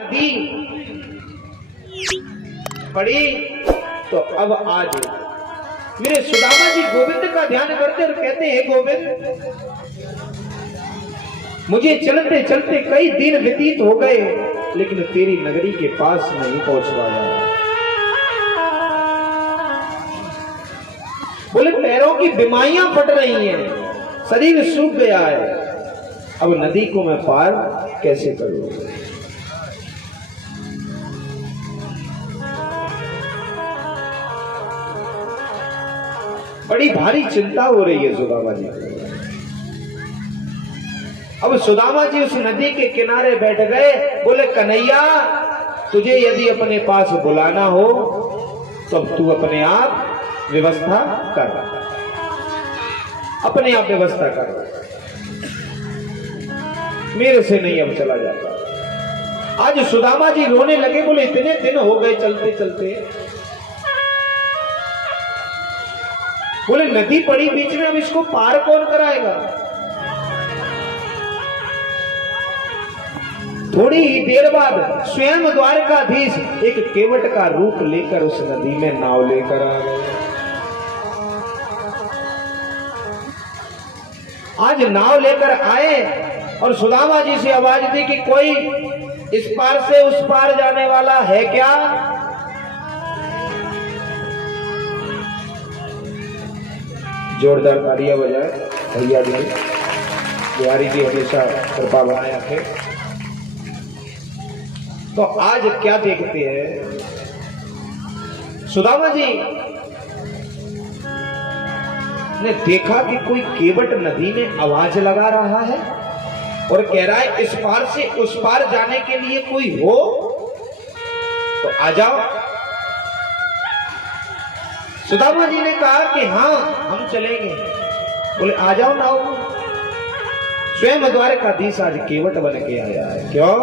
नदी पड़ी तो अब आज मेरे सुदामा जी गोविंद का ध्यान करते और कहते हैं, गोविंद मुझे चलते चलते कई दिन व्यतीत हो गए, लेकिन तेरी नगरी के पास नहीं पहुंच पाया। बोले पैरों की बीमारियां फट रही हैं, शरीर सूख गया है, अब नदी को मैं पार कैसे करूं। बड़ी भारी चिंता हो रही है सुदामा जी को। अब सुदामा जी उस नदी के किनारे बैठ गए। बोले कन्हैया, तुझे यदि अपने पास बुलाना हो तब तू अपने आप व्यवस्था कर, अपने आप व्यवस्था कर, मेरे से नहीं अब चला जाता। आज सुदामा जी रोने लगे। बोले इतने दिन हो गए चलते चलते, बोले नदी पड़ी बीच में, अब इसको पार कौन कराएगा। थोड़ी ही देर बाद स्वयं द्वारकाधीश एक केवट का रूप लेकर उस नदी में नाव लेकर आ गए। आज नाव लेकर आए और सुदामा जी से आवाज दी कि कोई इस पार से उस पार जाने वाला है क्या। जोरदार तालियां बजाए भैया जी, बिहारी जी हमेशा कृपा बनाए रखे। तो आज क्या देखते हैं, सुदामा जी ने देखा कि कोई केवट नदी में आवाज लगा रहा है और कह रहा है इस पार से उस पार जाने के लिए कोई हो तो आ जाओ। सुदामा जी ने कहा कि हाँ हम चलेंगे। बोले आ जाओ नाव। स्वयं द्वारकाधीश आज केवट बन के आया है। क्यों?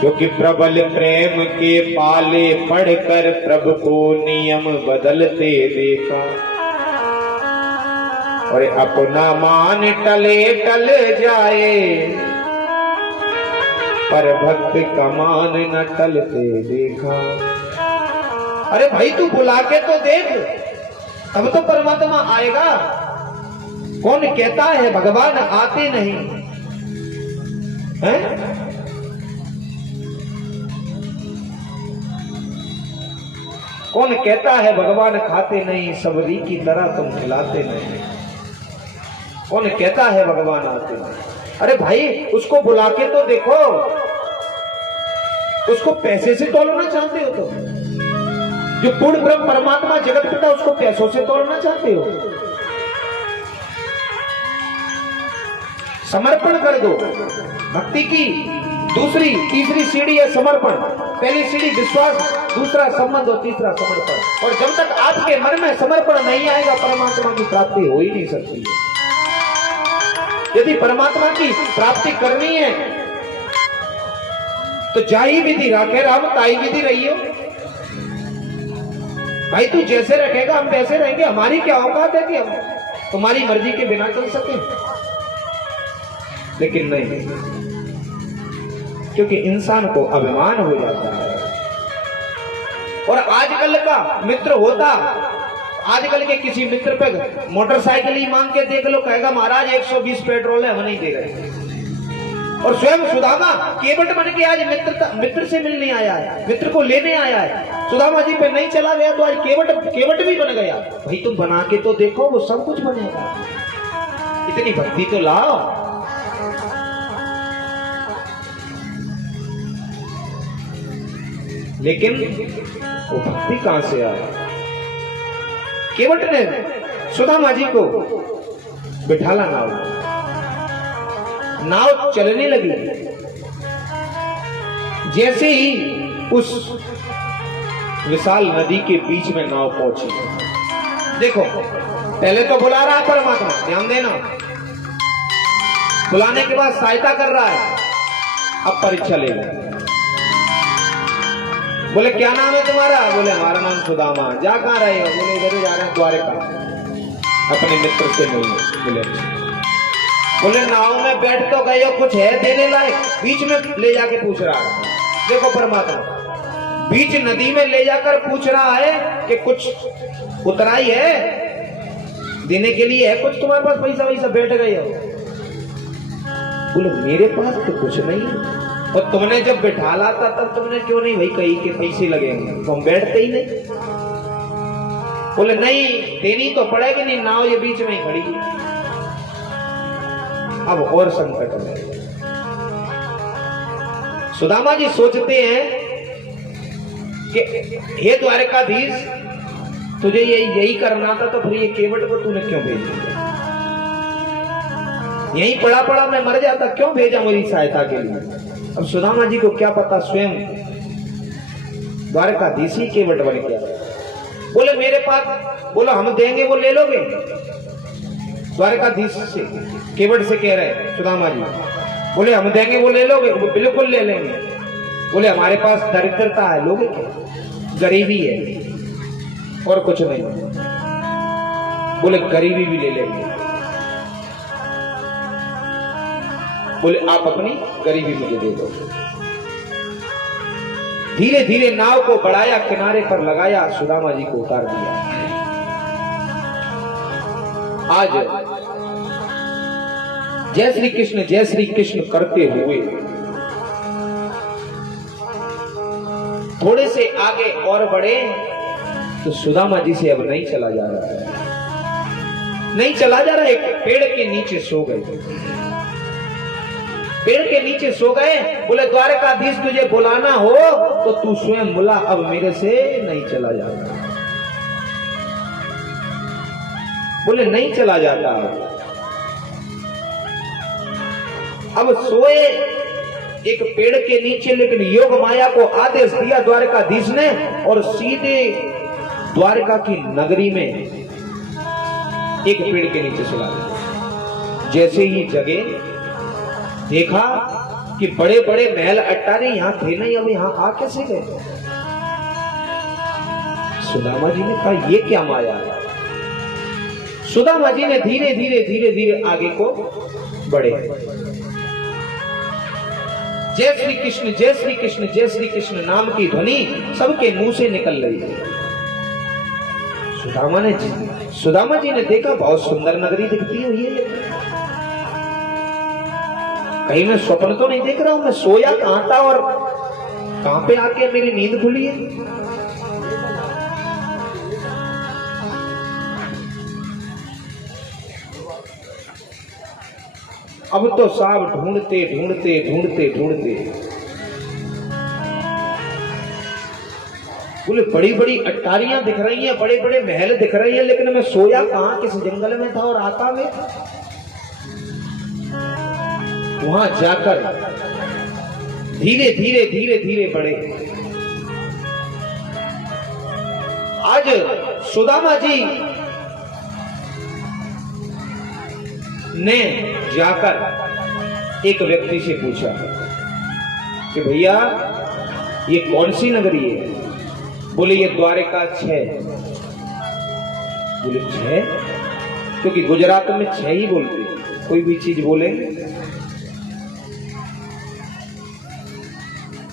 क्योंकि प्रबल प्रेम के पाले पढ़कर प्रभु को नियम बदलते देखा, और अपना मान टले टल जाए, पर भक्त का मान न टलते देखा। अरे भाई तू बुला के तो देख, तब तो परमात्मा आएगा। कौन कहता है भगवान आते नहीं हैं? कौन कहता है भगवान खाते नहीं, सबरी की तरह तुम खिलाते नहीं। कौन कहता है भगवान आते नहीं। अरे भाई उसको बुला के तो देखो। उसको पैसे से तोलना चाहते हो तो, जो पूर्ण ब्रह्म परमात्मा जगत पिता, उसको पैसों से तोड़ना चाहते हो। समर्पण कर दो। भक्ति की दूसरी तीसरी सीढ़ी है समर्पण। पहली सीढ़ी विश्वास, दूसरा संबंध और तीसरा समर्पण। और जब तक आपके मन में समर्पण नहीं आएगा, परमात्मा की प्राप्ति हो ही नहीं सकती है। यदि परमात्मा की प्राप्ति करनी है तो जाई विधि राखे राम, ताई विधि रहियो। भाई तू जैसे रखेगा हम वैसे रहेंगे। हमारी क्या औकात है कि हम तुम्हारी मर्जी के बिना चल सके। लेकिन नहीं, क्योंकि इंसान को अभिमान हो जाता है। और आजकल का मित्र होता, आजकल के किसी मित्र पे मोटरसाइकिल ही मांग के देख लो, कहेगा महाराज 120 पेट्रोल है, हम नहीं दे रहे। और स्वयं सुदामा केवट बन के आज मित्र से मिलने आया है, मित्र को लेने आया है। सुदामा जी पे नहीं चला गया तो आज केवट भी बन गया। भाई तुम बना के तो देखो, वो सब कुछ बनेगा। इतनी भक्ति तो लाओ। लेकिन वो भक्ति कहां से आई? केवट ने सुदामा जी को बिठाला नाव, नाव चलने लगी। जैसे ही उस विशाल नदी के बीच में नाव पहुंची, देखो पहले तो बुला रहा है परमात्मा, ध्यान देना। बुलाने के बाद सहायता कर रहा है। अब परीक्षा ले रहा है। बोले क्या नाम है तुम्हारा? बोले हमारा नाम सुदामा। जा कहां रहे हो? बोले इधर जा रहे हैं द्वारका, अपने मित्र से मिलने। बोले बोले नाव में बैठ तो गए हो, कुछ है देने लायक? बीच में ले जाके पूछ रहा है। देखो परमात्मा बीच नदी में ले जाकर पूछ रहा है कि कुछ उतराई है देने के लिए, है कुछ तुम्हारे पास पैसा वैसा? बैठ गए हो। बोले मेरे पास तो कुछ नहीं, और तुमने जब बैठा लाता तब तुमने क्यों नहीं भाई कही के पैसे लगेंगे, तो हम बैठते ही नहीं। बोले नहीं देनी तो पड़ेगी, नहीं नाव ये बीच में ही खड़ी। अब और संकट में सुदामा जी सोचते हैं कि हे द्वारकाधीश, तुझे यही करना था तो फिर ये केवट को तूने क्यों भेज दिया? यही पड़ा पड़ा मैं मर जाता, क्यों भेजा मेरी सहायता के लिए? अब सुदामा जी को क्या पता स्वयं द्वारकाधीश ही केवट बन गया। बोले मेरे पास, बोला हम देंगे, वो ले लोगे? द्वारकाधीश से केवट से कह रहे सुदामा जी, बोले हम देंगे वो ले लोगे? वो बिल्कुल ले लेंगे। बोले हमारे पास दरिद्रता है, लोगे क्या? गरीबी है और कुछ नहीं। बोले गरीबी भी ले लेंगे। बोले आप अपनी गरीबी मुझे दे दो। धीरे धीरे नाव को बढ़ाया, किनारे पर लगाया, सुदामा जी को उतार दिया। आज जय श्री कृष्ण करते हुए थोड़े से आगे और बढ़े तो सुदामा जी से अब नहीं चला जा रहा है, नहीं चला जा रहा है। एक पेड़ के नीचे सो गए, पेड़ के नीचे सो गए। बोले द्वारकाधीश तुझे बुलाना हो तो तू स्वयं बुला, अब मेरे से नहीं चला जाता। बोले नहीं चला जाता। अब सोए एक पेड़ के नीचे, लेकिन योग माया को आदेश दिया द्वारकाधीश ने और सीधे द्वारका की नगरी में एक पेड़ के नीचे सुला दिया। जैसे ही जगे देखा कि बड़े बड़े महल अट्टारे यहां थे नहीं, अब यहां आ कैसे गए? सुदामा जी ने कहा ये क्या माया है? सुदामा जी ने धीरे धीरे धीरे धीरे आगे को बढ़े। जय श्री कृष्ण जय श्री कृष्ण जय श्री कृष्ण नाम की ध्वनि सबके मुंह से निकल रही है। सुदामा जी ने देखा बहुत सुंदर नगरी दिखती हुई है, कहीं मैं स्वप्न तो नहीं देख रहा हूं, मैं सोया कहां था और कहां पे आके मेरी नींद खुली है? अब तो साहब ढूंढते ढूंढते ढूंढते ढूंढते बोले बड़ी बड़ी अट्टारियां दिख रही हैं, बड़े बड़े महल दिख रहे हैं, लेकिन मैं सोया कहां, किस जंगल में था और आता में? वहां जाकर धीरे धीरे धीरे धीरे बढ़े। आज सुदामा जी ने जाकर एक व्यक्ति से पूछा कि भैया ये कौन सी नगरी है? बोले ये द्वारिका 6। बोले 6? क्योंकि गुजरात में 6 ही बोलते, कोई भी चीज बोले,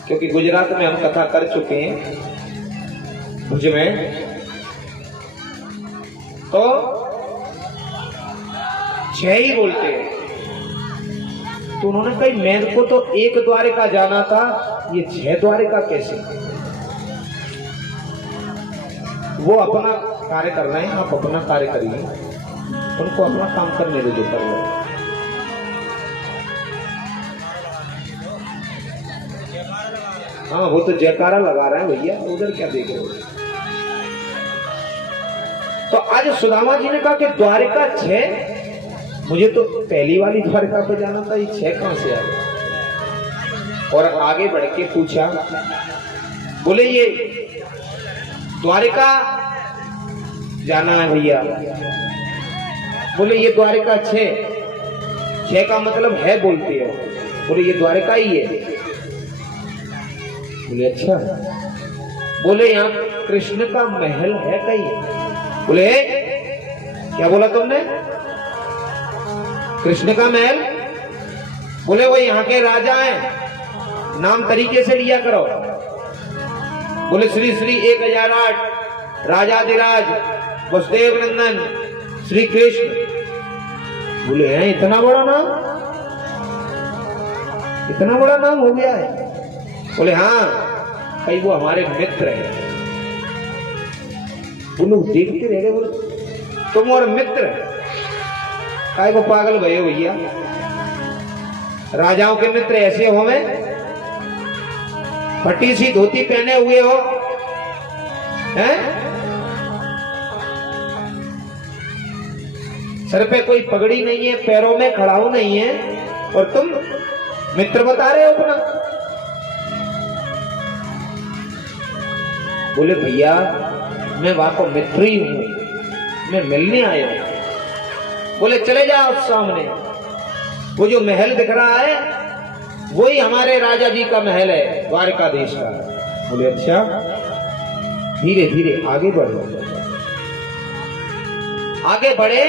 क्योंकि गुजरात में हम कथा कर चुके हैं भुज में, तो 6 ही बोलते हैं। तो उन्होंने कहा मेरे को तो एक द्वारिका जाना था, ये 6 द्वारिका कैसे? वो अपना कार्य कर रहे हैं, आप अपना कार्य करिए, उनको अपना काम करने दे जो कर रहे हैं। हाँ वो तो जयकारा लगा रहे हैं भैया, उधर क्या देख रहे हो? तो आज सुदामा जी ने कहा कि द्वारिका 6, मुझे तो पहली वाली द्वारिका पे जाना था, ये 6 कहां से आ गया? और आगे बढ़ के पूछा, बोले ये द्वारिका जाना है भैया। बोले ये द्वारिका 6 का मतलब है बोलते हो? बोले ये द्वारिका ही है। बोले अच्छा। बोले यहाँ कृष्ण का महल है कहीं? बोले क्या बोला तुमने? कृष्ण का महल? बोले वो यहाँ के राजा हैं, नाम तरीके से लिया करो। बोले श्री श्री 1008 राजाधिराज वसुदेव नंदन श्री कृष्ण। बोले हैं इतना बड़ा नाम, इतना बड़ा नाम हो गया है? बोले हाँ, कई वो हमारे मित्र हैं। वो लोग देखते रह गए, बोले तुम और मित्र काय को पागल भये भैया, राजाओं के मित्र ऐसे हो में फटी सी धोती पहने हुए हो हैं, सर पे कोई पगड़ी नहीं है, पैरों में खड़ाऊ नहीं है, और तुम मित्र बता रहे हो अपना? बोले भैया मैं वहां को मित्र ही हूं, मैं मिलने आया हूं। बोले चले जाओ सामने, वो जो महल दिख रहा है वही हमारे राजा जी का महल है, द्वारकाधीश का। बोले अच्छा, धीरे धीरे आगे बढ़ो। आगे बढ़े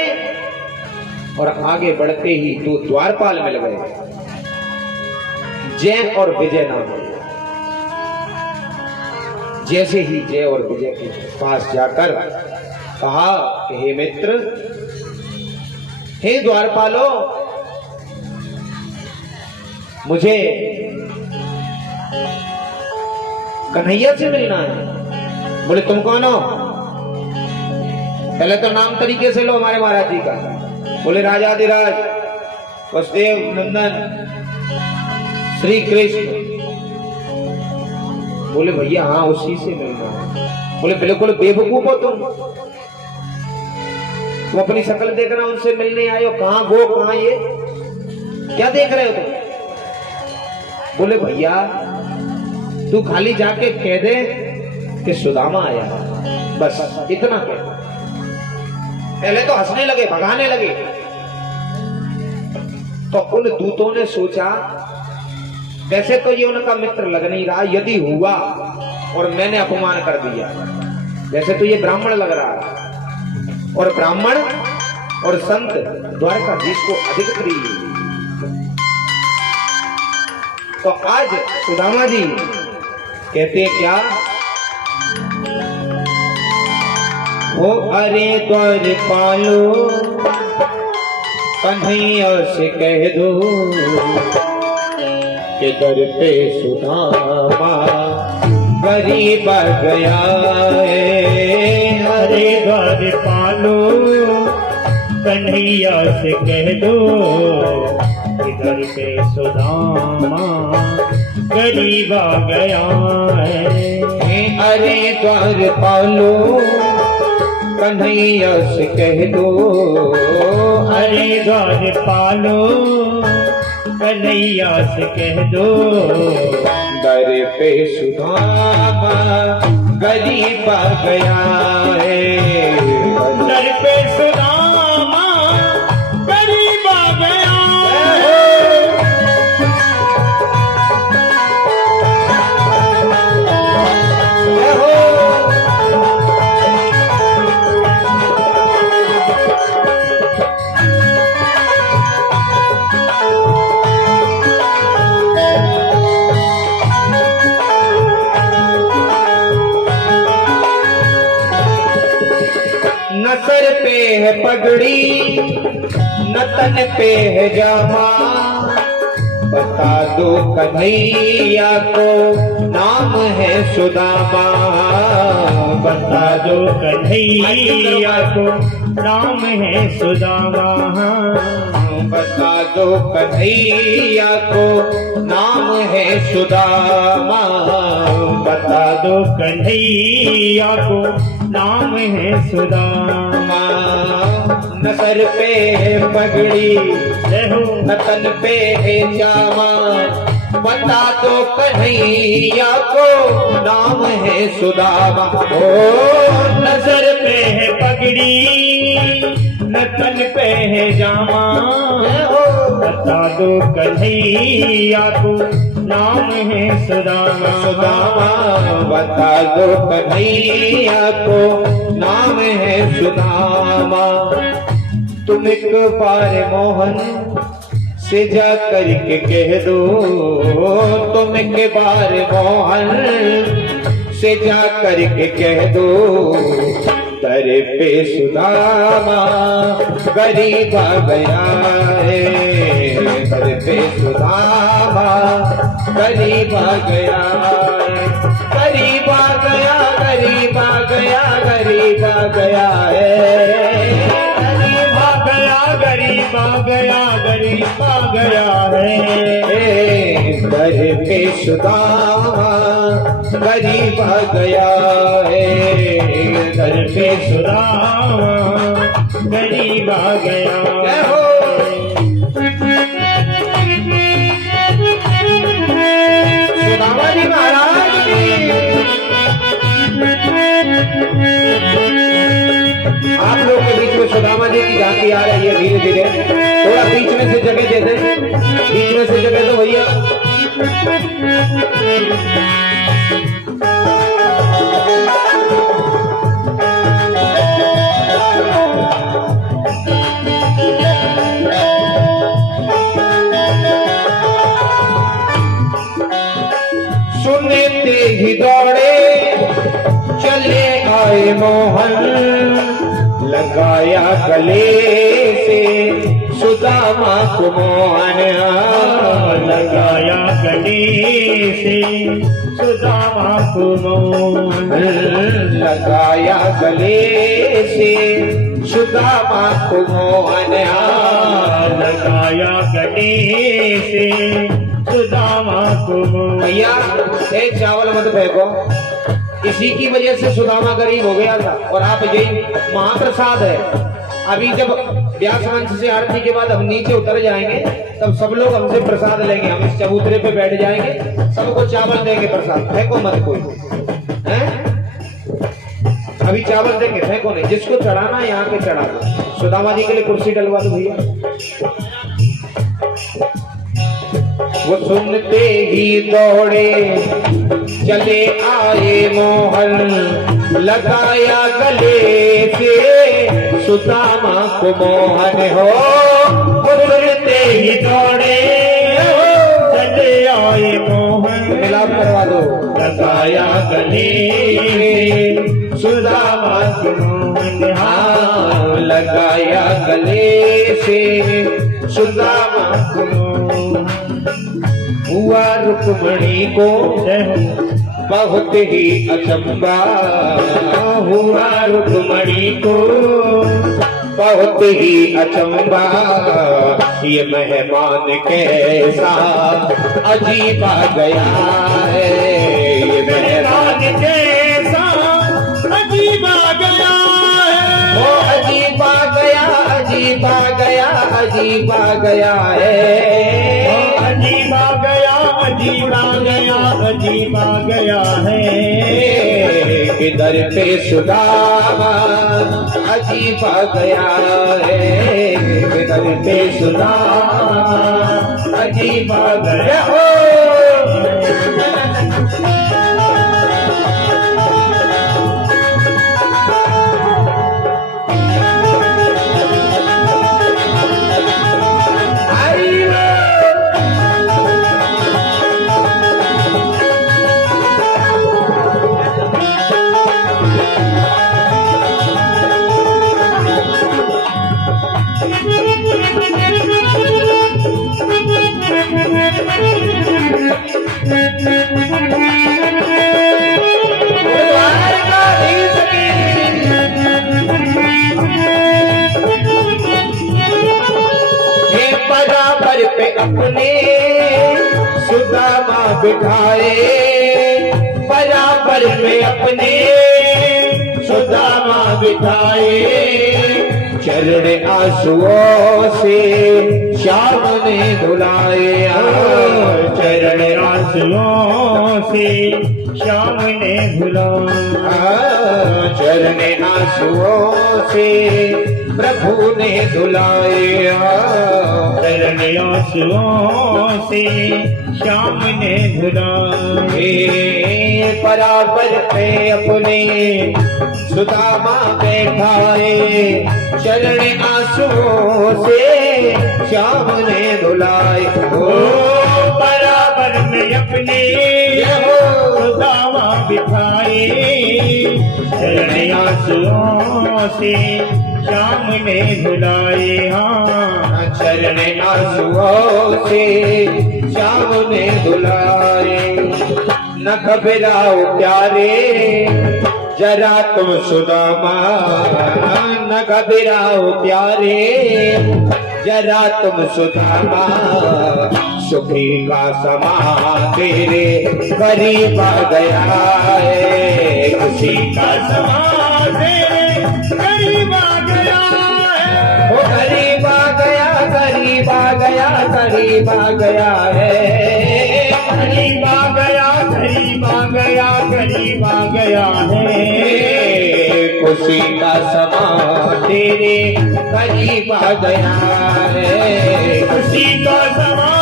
और आगे बढ़ते ही दो द्वारपाल मिल गए, जय और विजय नाम। जैसे ही जय और विजय के पास जाकर कहा कि हे मित्र, हे द्वारपालो, मुझे कन्हैया से मिलना है। बोले तुम कौन हो? पहले तो नाम तरीके से लो हमारे महाराज जी का। बोले राजाधिराज वसुदेव नंदन श्री कृष्ण। बोले भैया हाँ, उसी से मिलना है। बोले बिल्कुल बेवकूफ हो तुम, वो अपनी शक्ल देखना, उनसे मिलने आए हो, कहां वो कहां ये, क्या देख रहे हो तुम? बोले भैया तू खाली जाके कह दे कि सुदामा आया, बस इतना कह। पहले तो हंसने लगे, भगाने लगे। तो उन दूतों ने सोचा वैसे तो ये उनका मित्र लग नहीं रहा, यदि हुआ और मैंने अपमान कर दिया, वैसे तो ये ब्राह्मण लग रहा है, और ब्राह्मण और संत द्वारकाधीश को अधिक प्रिय। तो आज सुदामा जी कहते क्या हो, अरे द्वारपालो कन्हैया से कह दो कि दर पे सुदामा गरीब आ गया है। अरे द्वारपालो कन्हैया से कह दो कि दर पे सुदामा गरीब आ गया है। अरे द्वारपालो कन्हैया से कह दो, अरे द्वारपालो कन्हैया से कह दो दर पे सुदामा गरीब आ गया है। दर पे सुदामा गरीब आ गया है। न सर पे है पगड़ी न तन पे है जामा, बता दो कन्हैया को नाम है सुदामा। बता दो कन्हैया को नाम है सुदामा। बता दो कन्हैया को नाम है सुदामा। बता दो कन्हैया को नाम है सुदामा। न सर पे है पगड़ी रहो न तन पे है जामा, बता दो कन्हैया को नाम है सुदामा। ओ नजर पे है पगड़ी न तन पे है जामा, बता दो कन्हैया को नाम है सुदामा। सुदामा बता दो कन्हैया को नाम है सुदामा। तुम एक बार मोहन से जा करके कह दो, तुम एक बार मोहन से जा करके कह दो, दर पे सुदामा गरीब आ गया है, दर पे सुदामा गरीब आ गया है, गरीब आ गया, गरीब आ गया, गरीब आ गया है, गरीब आ गया, गरीब आ गया, गरीब आ गया है, दर पे सुदामा गरीब आ गया है, दर पे सुदामा गरीब आ गया। जय हो। सुदामा जी महाराज की। आप लोग के बीच में सुदामा जी की झांकी आ रही है धीरे धीरे, थोड़ा बीच में से जगह दे दें, बीच में से जगह दो भैया। सुनते ही दौड़े चले आए मोहन, लगाया गले से सुदामा को मोहन, लगाया गले से सुदामा को मोहन, लगाया गले से सुदामा को मोहन, लगाया गले से सुदामा को मोहन। भैया एक चावल मत फेंको, इसी की वजह से सुदामा गरीब हो गया था, और आप यही महाप्रसाद है। अभी जब व्यास मंच से आरती के बाद हम नीचे उतर जाएंगे, तब सब लोग हमसे प्रसाद लेंगे, हम इस चबूतरे पे बैठ जाएंगे, सबको चावल देंगे प्रसाद, फेंको मत कोई, हैं? अभी चावल देंगे, फेंको नहीं, जिसको चढ़ाना है यहाँ पे चढ़ा दो। सुदामा जी के लिए कुर्सी डलवा दो भैया। वो सुनते ही दौड़े चले आए मोहन, लगाया गले से सुदामा को मोहन हो, वो सुनते ही दौड़े चले आए मोहन, मिलाप करवा दो, लगाया गले से सुदामा को मोहन, हाँ लगाया गले से सुदामा को मोहन। हुआ रुक्मणी को बहुत ही अचंबा, हुआ रुक्मणी को बहुत ही अचंबा, ये मेहमान कैसा अजीब आ गया है, ये मेहमान कैसा अजीब आ गया है, वो अजीब आ गया, अजीब आ गया, अजीब आ गया है, अजीब आ गया, अजीब आ गया, अजीब आ गया है, इधर पे सुदामा अजीब आ गया है, इधर पे सुदामा अजीब आ गया हो। बराबर पे अपने सुदामा बिठाए, बराबर पे अपने सुदामा बिठाए, चरण आंसुओं से श्याम ने धुलाए, चरण आंसुओं से श्याम ने धुलाया, चरण आंसुओं से प्रभु ने धुलाया, चरण आंसुओं से श्याम ने धुलाए, बराबर पे अपने सुदामा बैठाए, चरण आंसुओं से श्याम ने धुलाए। ओ बराबर में अपने सुदामा बिठाए, चरण आंसुओं से श्याम ने धुलाए। हाँ चरण आंसुओं से श्याम ने धुलाए। न घबराओ प्यारे जरा तुम सुदामा, न घबराओ प्यारे जरा तुम सुदामा, सुखी का समा तेरे करीब आ गया है, खुशी का समा तेरे करीब आ गया है। वो करीब आ गया, करीब आ गया, करीब आ गया है, करीब आ गया, करीब आ गया, करीब आ गया है। खुशी का समा तेरे करीब आ गया है, खुशी का समा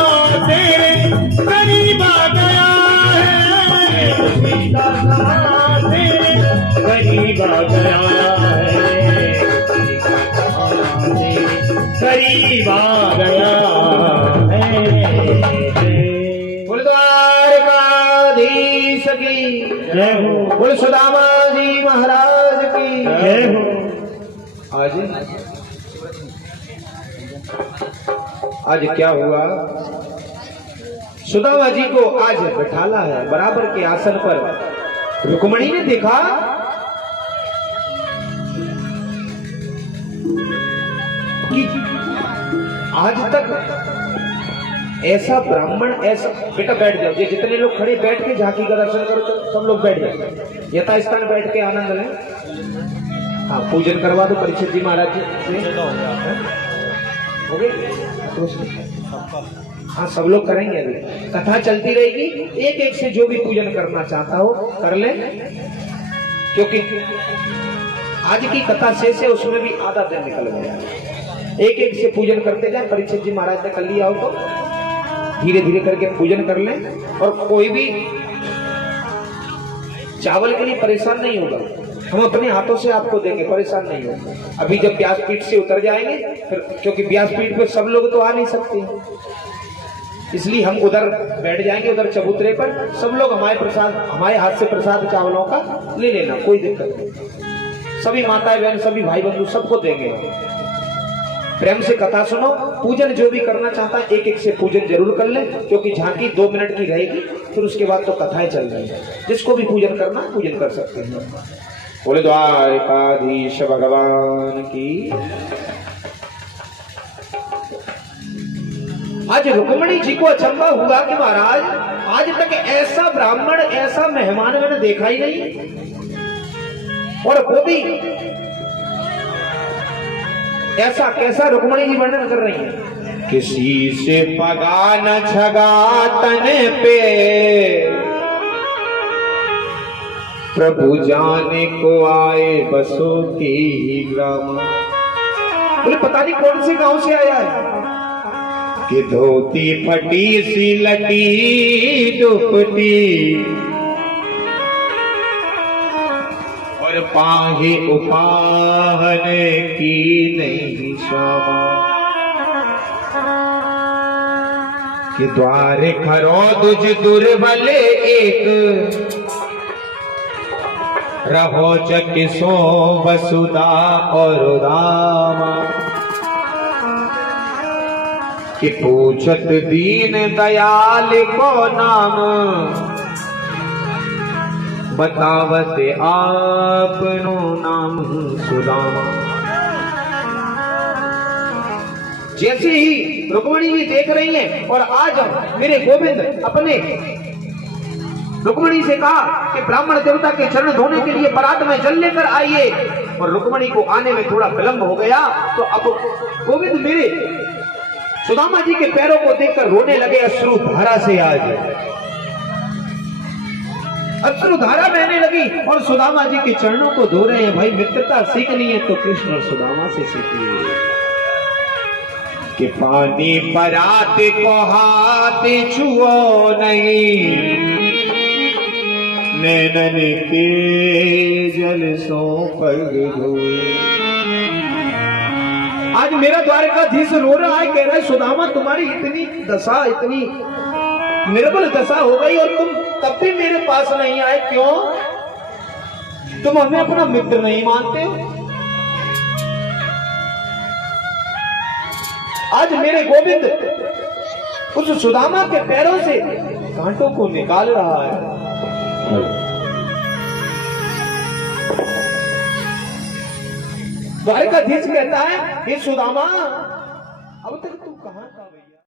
तेरे करीब आ गया है। खुशी का समा तेरे करीब आ गया है, करीब आ गया है। बोल द्वारकाधीश की जय हो, बोल सुदामा जी महाराज की जय हो। आज क्या हुआ, सुदामा जी को आज बैठाला है बराबर के आसन पर। रुक्मणी ने देखा कि आज तक ऐसा ब्राह्मण, ऐसा बेटा बैठ जाओ, ये जितने लोग खड़े बैठ के झांकी का दर्शन करो तो सब लोग बैठ जाओ, यथास्थान बैठ के आनंद लें। हाँ पूजन करवा दो परीक्षित जी महाराज जी से। हो गई? हाँ सब लोग करेंगे, अभी कथा चलती रहेगी, एक एक से जो भी पूजन करना चाहता हो कर ले, क्योंकि आज की कथा शेष है, उसमें भी आधा दिन निकल गया। एक एक से पूजन करते जाए, परीक्षित जी महाराज ने कर लिया हो तो धीरे धीरे करके पूजन कर लें। और कोई भी चावल के लिए परेशान नहीं होगा, हम अपने हाथों से आपको देंगे, परेशान नहीं होगा। अभी जब व्यासपीठ से उतर जाएंगे फिर, क्योंकि व्यासपीठ पे सब लोग तो आ नहीं सकते, इसलिए हम उधर बैठ जाएंगे, उधर चबूतरे पर सब लोग हमारे हाथ से प्रसाद चावलों का ले लेना, कोई दिक्कत नहीं। सभी माताएं बहन, सभी भाई बंधु सबको देंगे। प्रेम से कथा सुनो, पूजन जो भी करना चाहता है एक एक से पूजन जरूर कर ले, क्योंकि झांकी 2 मिनट की रहेगी, फिर उसके बाद तो कथाएं चल रही है। जिसको भी पूजन करना पूजन कर सकते हैं। बोले द्वारकाधीश भगवान की। आज रुक्मणी जी को अचंभा हुआ कि महाराज आज तक ऐसा ब्राह्मण, ऐसा मेहमान मैंने देखा ही नहीं, और वो भी ऐसा कैसा। रुक्मणी जी वर्णन कर रही है, किसी से पगा न छगा तन पे, प्रभु जाने को आए बसों की ग्राम। बोले पता नहीं कौन से गांव से आया है, कि धोती फटी सी लटी दुपटी, और पाहे उपाहन की नहीं क्षमा, कि द्वारे खरो दुज दुर्बल एक, रहो जकिसो वसुदा और दामा, कि पूछत दीन दयाल को नाम, बतावत आपनो नाम सुदामा। जैसे ही रुक्मणी जी देख रही हैं, और आज मेरे गोविंद अपने रुक्मणी से कहा कि ब्राह्मण देवता के चरण धोने के लिए परात में जल लेकर आइए, और रुक्मणी को आने में थोड़ा विलंब हो गया, तो अब गोविंद मेरे सुदामा जी के पैरों को देखकर रोने लगे अश्रु धारा से। आज अश्रु धारा बहने लगी और सुदामा जी के चरणों को धो रहे हैं। भाई मित्रता सीखनी है तो कृष्ण और सुदामा से सीखिए, कि पानी परात को हाथ छुओ नहीं, नैनन के जल सो पग धोए। आज मेरा द्वारकाधीश रो रहा है, कह रहा है सुदामा तुम्हारी इतनी दशा, इतनी निर्बल दशा हो गई और तुम तब भी मेरे पास नहीं आए, क्यों? तुम हमें अपना मित्र नहीं मानते हो। आज मेरे गोविंद उस सुदामा के पैरों से कांटों को निकाल रहा है। द्वारकाधीश कहता है, हे सुदामा